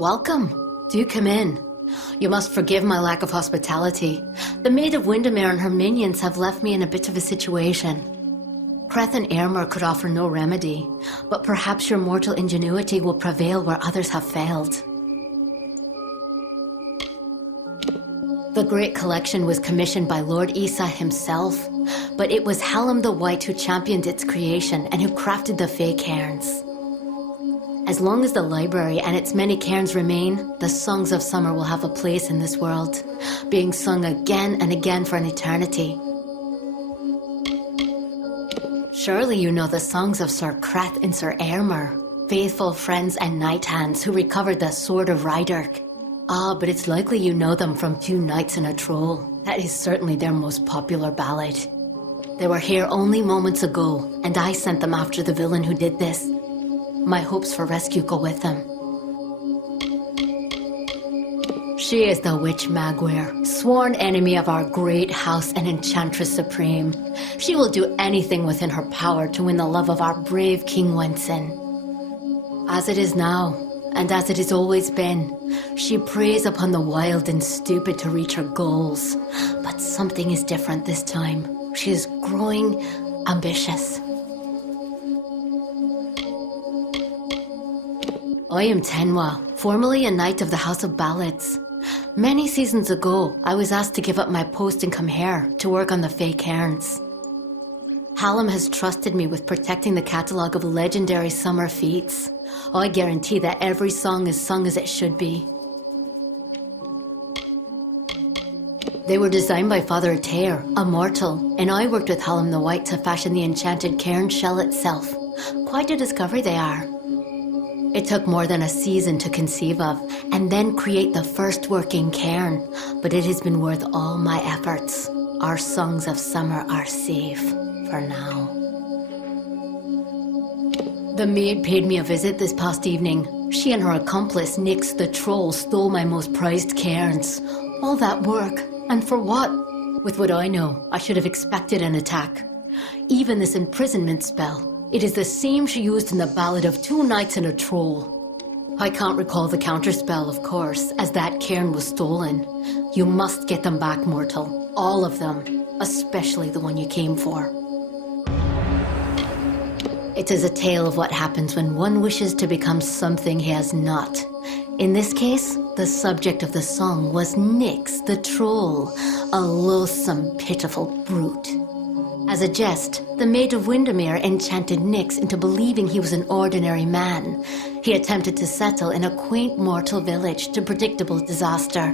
Welcome. Do come in. You must forgive my lack of hospitality. The maid of Windemere and her minions have left me in a bit of a situation. Creth and Airmer could offer no remedy, but perhaps your mortal ingenuity will prevail where others have failed. The Great Collection was commissioned by Lord Isa himself, but it was Hallam the White who championed its creation and who crafted the fey cairns. As long as the library and its many cairns remain, the songs of summer will have a place in this world, being sung again and again for an eternity. Surely you know the songs of Sir Creth and Sir Airmer, faithful friends and knight hands who recovered the Sword of Ryderk. Ah, but it's likely you know them from Two Knights and a Troll. That is certainly their most popular ballad. They were here only moments ago, and I sent them after the villain who did this. My hopes for rescue go with them. She is the Witch Magwir, sworn enemy of our great house and Enchantress Supreme. She will do anything within her power to win the love of our brave King Wenson. As it is now, and as it has always been, she preys upon the wild and stupid to reach her goals. But something is different this time. She is growing ambitious. I am Tenwa, formerly a knight of the House of Ballads. Many seasons ago, I was asked to give up my post and come here to work on the fey cairns. Hallam has trusted me with protecting the catalogue of legendary summer feats. I guarantee that every song is sung as it should be. They were designed by Father Atair, a mortal, and I worked with Hallam the White to fashion the enchanted cairn shell itself. Quite a discovery they are. It took more than a season to conceive of, and then create the first working cairn, but it has been worth all my efforts. Our songs of summer are safe, for now. The maid paid me a visit this past evening. She and her accomplice, Nyx the Troll, stole my most prized cairns. All that work, and for what? With what I know, I should have expected an attack. Even this imprisonment spell. It is the same she used in the Ballad of Two Knights and a Troll. I can't recall the counterspell, of course, as that cairn was stolen. You must get them back, mortal. All of them. Especially the one you came for. It is a tale of what happens when one wishes to become something he has not. In this case, the subject of the song was Nyx the Troll, a loathsome, pitiful brute. As a jest, the maid of Windemere enchanted Nyx into believing he was an ordinary man. He attempted to settle in a quaint mortal village to predictable disaster.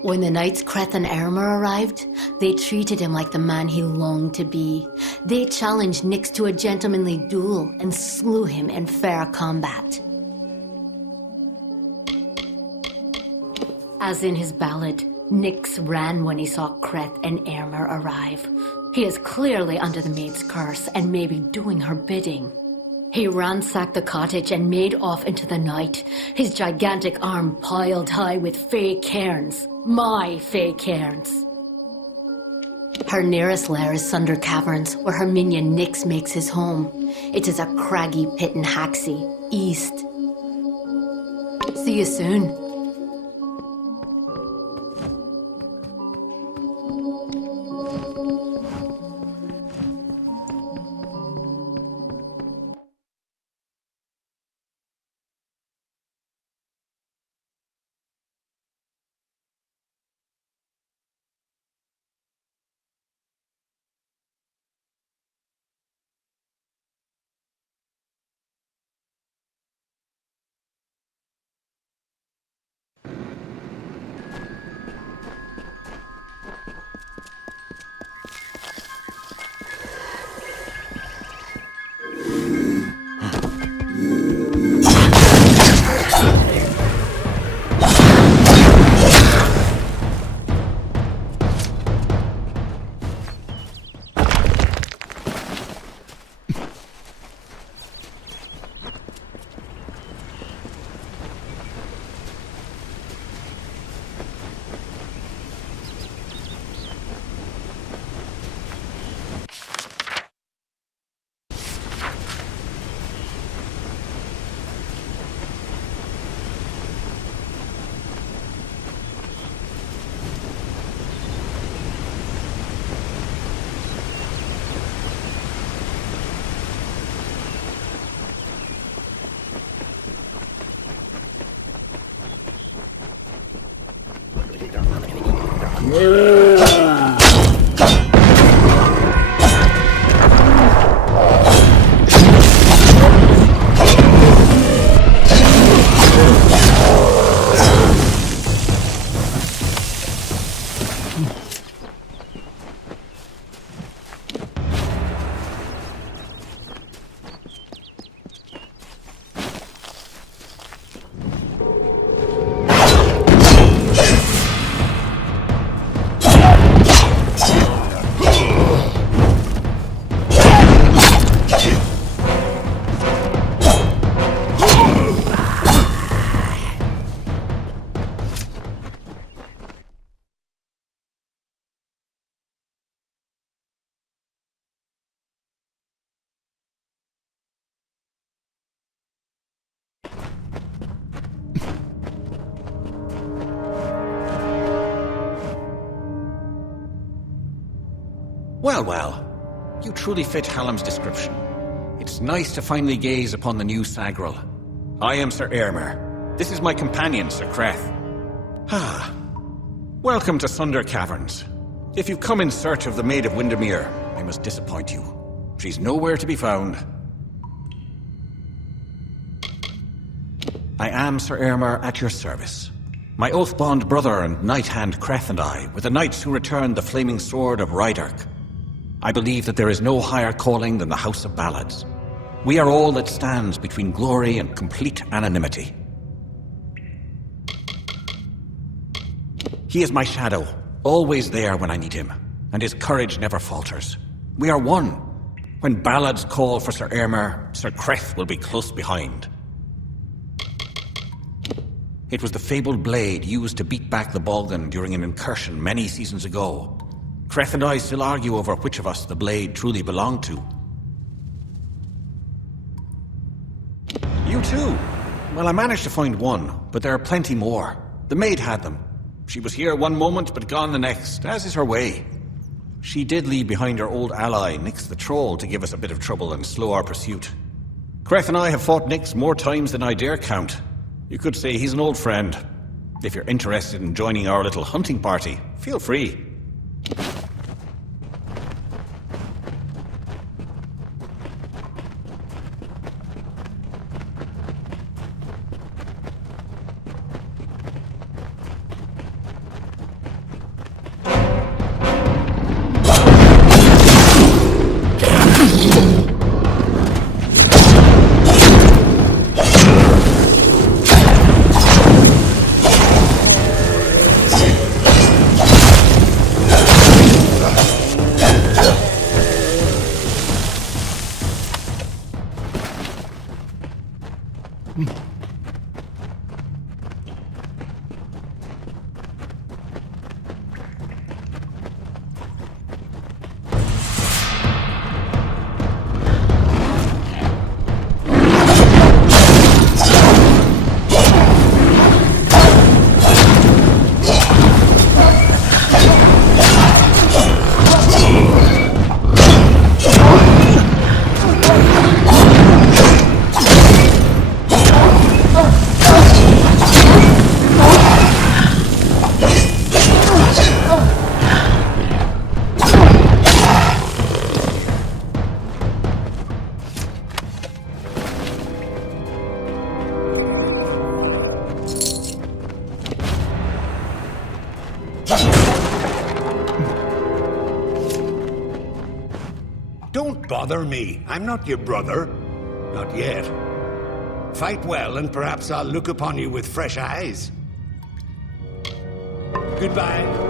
When the knights Creth and Airmer arrived, they treated him like the man he longed to be. They challenged Nyx to a gentlemanly duel and slew him in fair combat. As in his ballad, Nyx ran when he saw Creth and Airmer arrive. He is clearly under the maid's curse and may be doing her bidding. He ransacked the cottage and made off into the night, his gigantic arm piled high with fey cairns. My fey cairns. Her nearest lair is Sunder Caverns, where her minion Nyx makes his home. It is a craggy pit in Haxie, east. See you soon. Well, well. You truly fit Hallam's description. It's nice to finally gaze upon the new Sagril. I am Sir Airmer. This is my companion, Sir Creth. Ah. Welcome to Sunder Caverns. If you've come in search of the Maid of Windemere, I must disappoint you. She's nowhere to be found. I am Sir Airmer at your service. My oath-bond brother and knight-hand Creth and I were the knights who returned the flaming sword of Rydark. I believe that there is no higher calling than the House of Ballads. We are all that stands between glory and complete anonymity. He is my shadow, always there when I need him, and his courage never falters. We are one. When Ballads call for Sir Airmer, Sir Creth will be close behind. It was the fabled blade used to beat back the Balgan during an incursion many seasons ago. Creth and I still argue over which of us the blade truly belonged to. You too? Well, I managed to find one, but there are plenty more. The maid had them. She was here one moment, but gone the next, as is her way. She did leave behind her old ally, Nyx the Troll, to give us a bit of trouble and slow our pursuit. Creth and I have fought Nyx more times than I dare count. You could say he's an old friend. If you're interested in joining our little hunting party, feel free. Don't bother me. I'm not your brother. Not yet. Fight well, and perhaps I'll look upon you with fresh eyes. Goodbye.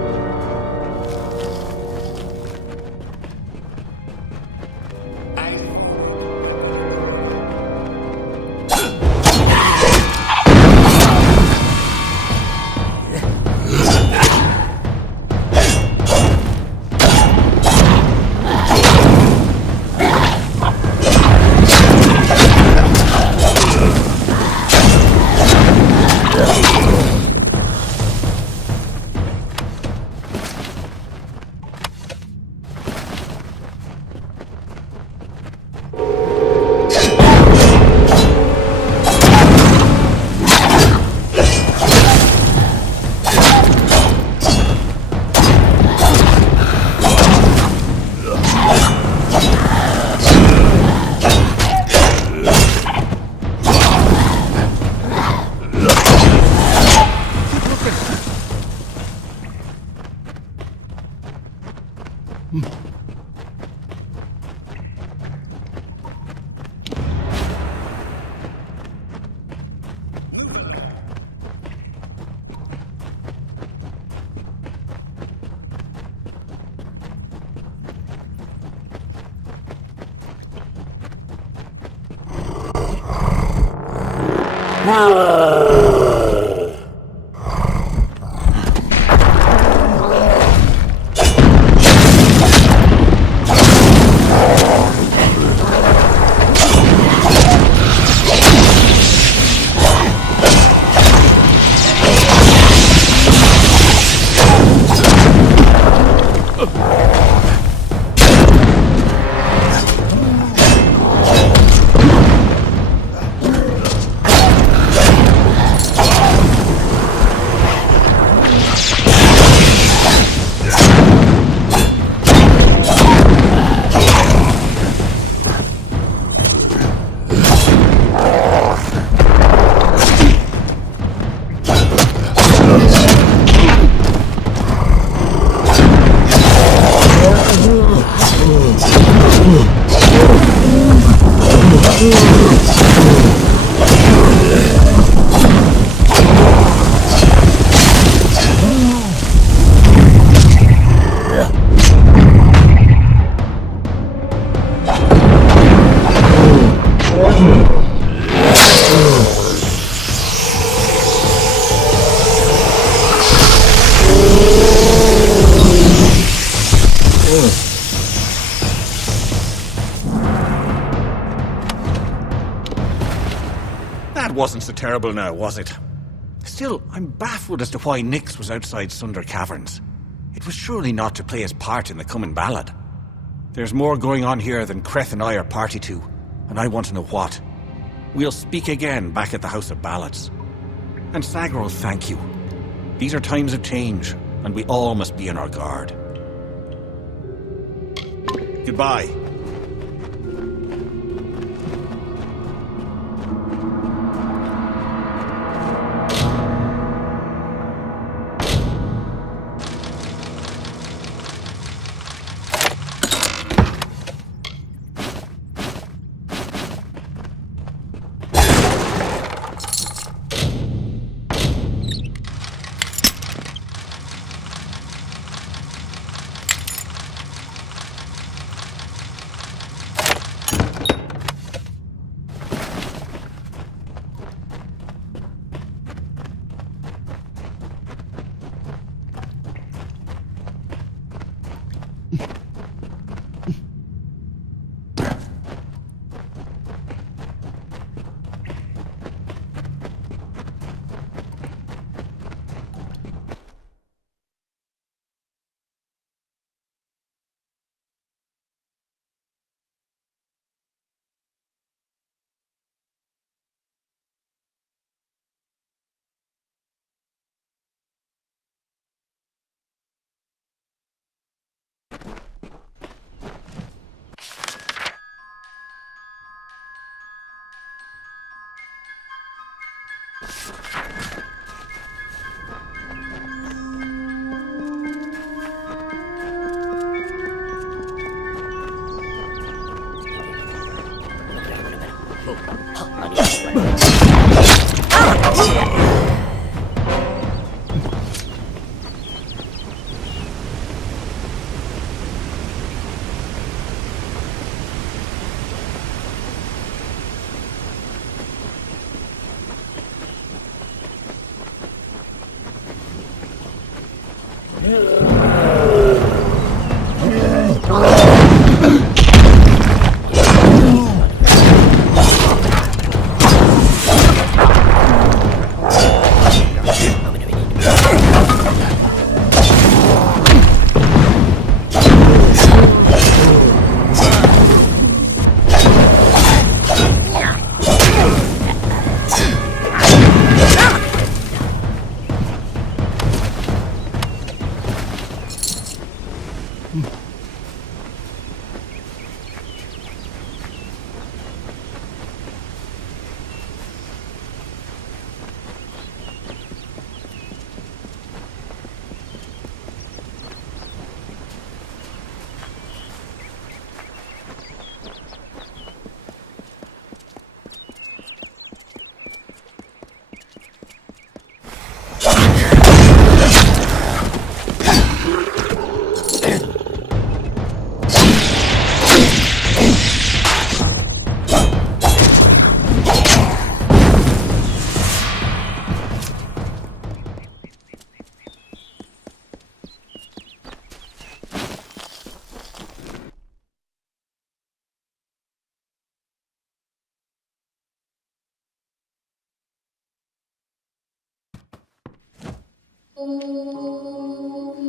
That wasn't so terrible now, was it? Still, I'm baffled as to why Nyx was outside Sunder Caverns. It was surely not to play his part in the coming ballad. There's more going on here than Creth and I are party to, and I want to know what. We'll speak again back at the House of Ballads. And Sagro, thank you. These are times of change, and we all must be on our guard. Goodbye.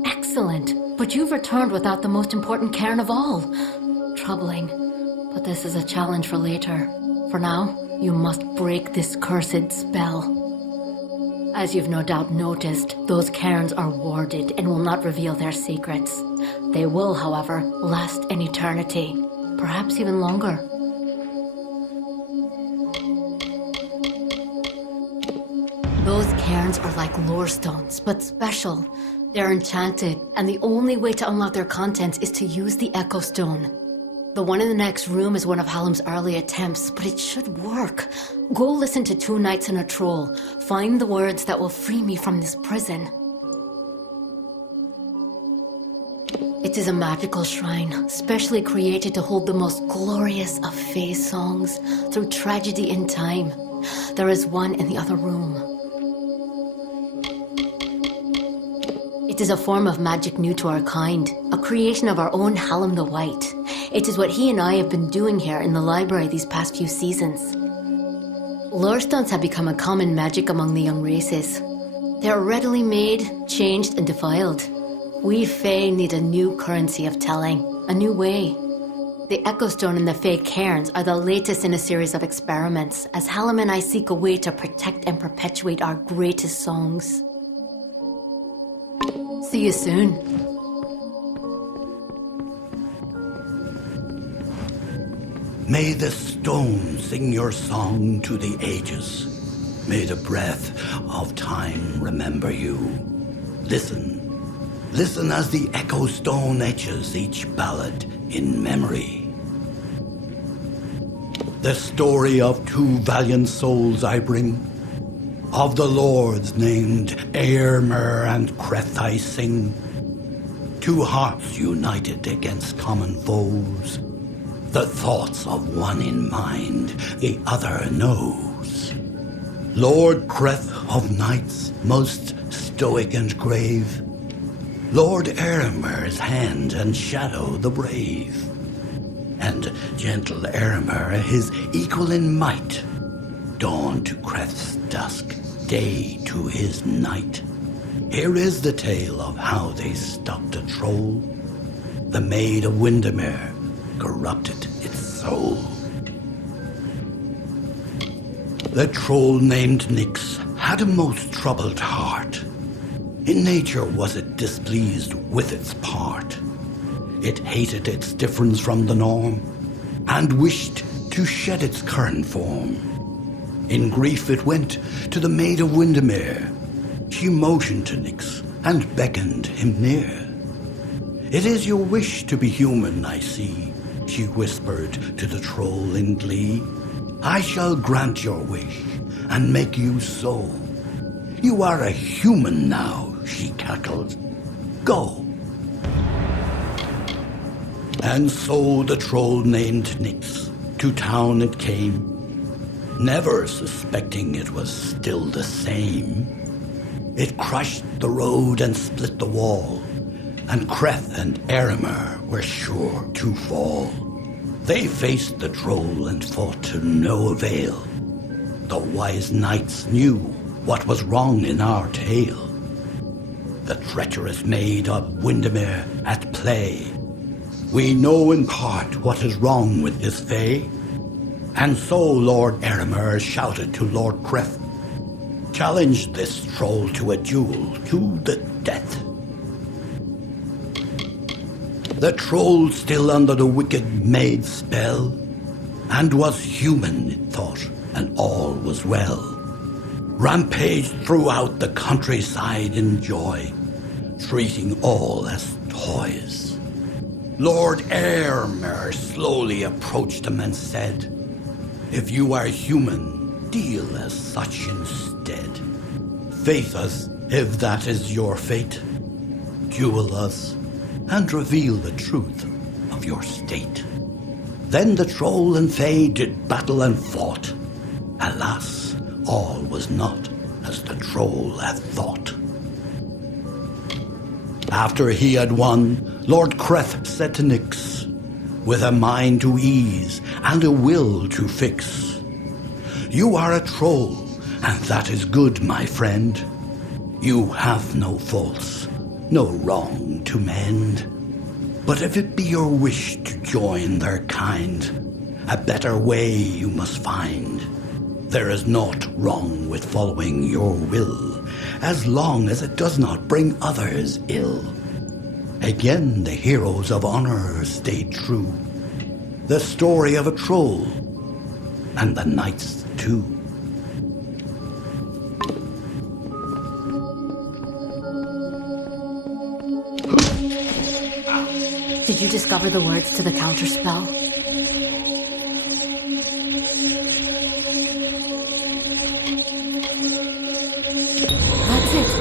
Excellent, but you've returned without the most important cairn of all. Troubling, but this is a challenge for later. For now, you must break this cursed spell. As you've no doubt noticed, those cairns are warded and will not reveal their secrets. They will, however, last an eternity, perhaps even longer. Those cairns are like lore stones, but special. They're enchanted, and the only way to unlock their contents is to use the Echo Stone. The one in the next room is one of Hallam's early attempts, but it should work. Go listen to Two Knights and a Troll. Find the words that will free me from this prison. It is a magical shrine, specially created to hold the most glorious of Fae songs through tragedy and time. There is one in the other room. It is a form of magic new to our kind, a creation of our own Hallam the White. It is what he and I have been doing here in the library these past few seasons. Lore stones have become a common magic among the young races. They are readily made, changed, and defiled. We Fae need a new currency of telling, a new way. The Echo Stone and the Fae cairns are the latest in a series of experiments, as Hallam and I seek a way to protect and perpetuate our greatest songs. See you soon. May the stone sing your song to the ages. May the breath of time remember you. Listen. Listen as the Echo Stone etches each ballad in memory. The story of two valiant souls I bring. Of the lords named Airmer and Creth I sing. Two hearts united against common foes. The thoughts of one in mind, the other knows. Lord Creth of knights, most stoic and grave. Lord Airmer's hand and shadow the brave. And gentle Airmer, his equal in might. Dawn to Creth's dusk, day to his night. Here is the tale of how they stopped a troll. The maid of Windemere corrupted its soul. The troll named Nyx had a most troubled heart. In nature was it displeased with its part. It hated its difference from the norm, and wished to shed its current form. In grief it went to the maid of Windemere. She motioned to Nyx and beckoned him near. It is your wish to be human, I see, she whispered to the troll in glee. I shall grant your wish and make you so. You are a human now, she cackled. Go. And so the troll named Nyx to town it came, never suspecting it was still the same. It crushed the road and split the wall, and Creth and Airmer were sure to fall. They faced the troll and fought to no avail. The wise knights knew what was wrong in our tale. The treacherous maid of Windemere at play. We know in part what is wrong with this Fae. And so Lord Airmer shouted to Lord Creth, challenge this troll to a duel to the death. The troll still under the wicked maid's spell, and was human, it thought, and all was well. Rampaged throughout the countryside in joy, treating all as toys. Lord Airmer slowly approached him and said, if you are human, deal as such instead. Face us, if that is your fate. Duel us, and reveal the truth of your state. Then the troll and Fae did battle and fought. Alas, all was not as the troll had thought. After he had won, Lord Creth said to Nyx, with a mind to ease and a will to fix, you are a troll, and that is good, my friend. You have no faults, no wrong to mend. But if it be your wish to join their kind, a better way you must find. There is naught wrong with following your will, as long as it does not bring others ill. Again the heroes of honor stayed true. The story of a troll, and the knights too. Did you discover the words to the counterspell?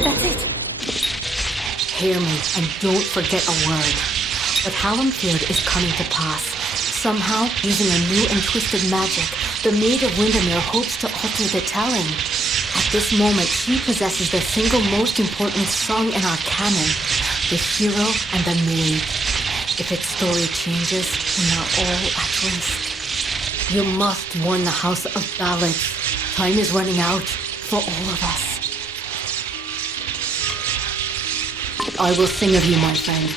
That's it. Hear me, and don't forget a word. What Hallam feared is coming to pass. Somehow, using a new and twisted magic, the Maid of Windemere hopes to alter the telling. At this moment, she possesses the single most important song in our canon, the hero and the maid. If its story changes, we are all at risk. You must warn the House of Ballads. Time is running out for all of us. I will sing of you, my friend.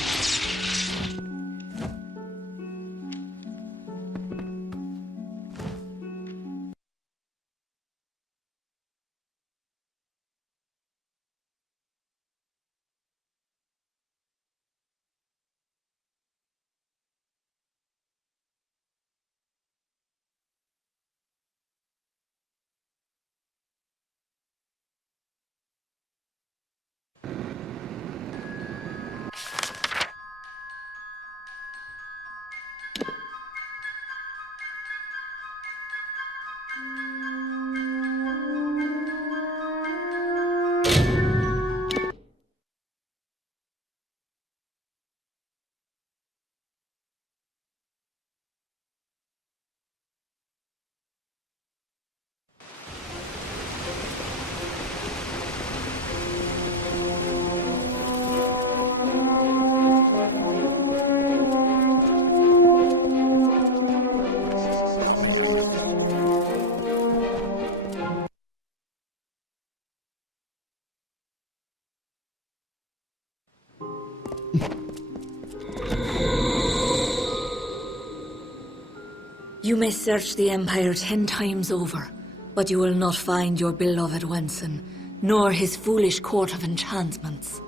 You may search the Empire 10 times over, but you will not find your beloved Wenson, nor his foolish court of enchantments.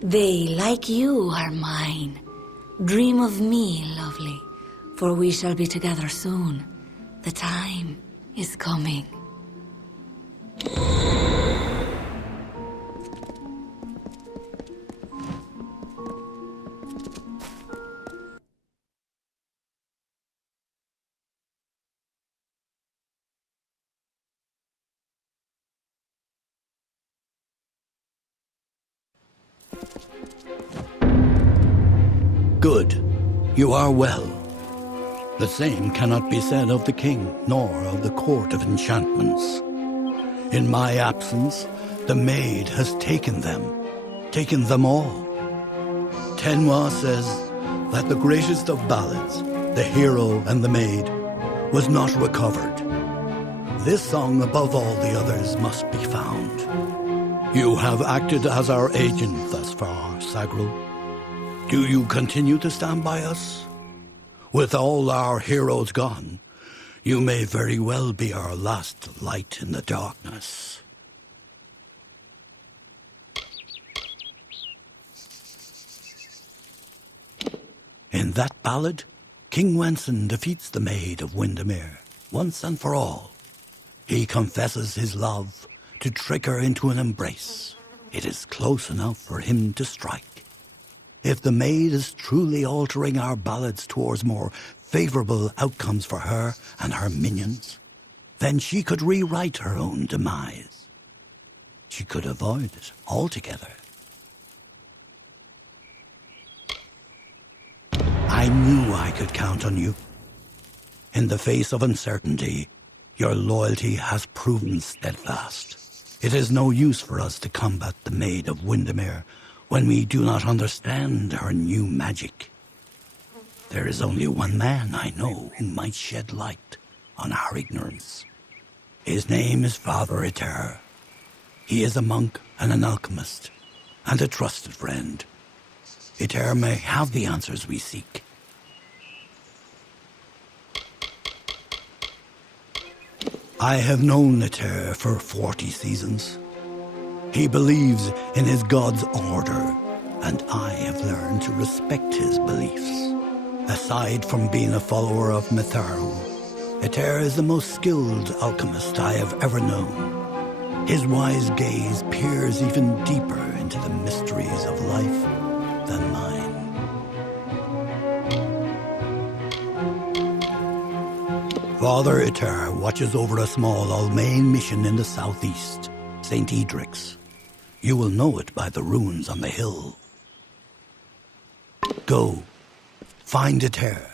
They, like you, are mine. Dream of me, lovely, for we shall be together soon. The time is coming. Good. You are well. The same cannot be said of the king, nor of the court of enchantments. In my absence, the maid has taken them all. Tenwa says that the greatest of ballads, the hero and the maid, was not recovered. This song above all the others must be found. You have acted as our agent thus far, Sagril. Do you continue to stand by us? With all our heroes gone, you may very well be our last light in the darkness. In that ballad, King Wenson defeats the Maid of Windemere once and for all. He confesses his love to trick her into an embrace. It is close enough for him to strike. If the maid is truly altering our ballads towards more favorable outcomes for her and her minions, then she could rewrite her own demise. She could avoid it altogether. I knew I could count on you. In the face of uncertainty, your loyalty has proven steadfast. It is no use for us to combat the Maid of Windemere when we do not understand her new magic. There is only one man I know who might shed light on our ignorance. His name is Father Eter. He is a monk and an alchemist, and a trusted friend. Airmer may have the answers we seek. I have known Airmer for 40 seasons. He believes in his god's order, and I have learned to respect his beliefs. Aside from being a follower of Mitharu, Airmer is the most skilled alchemist I have ever known. His wise gaze peers even deeper into the mysteries of life than mine. Father Airmer watches over a small Almain mission in the southeast, St. Edric's. You will know it by the runes on the hill. Go, find Airmer,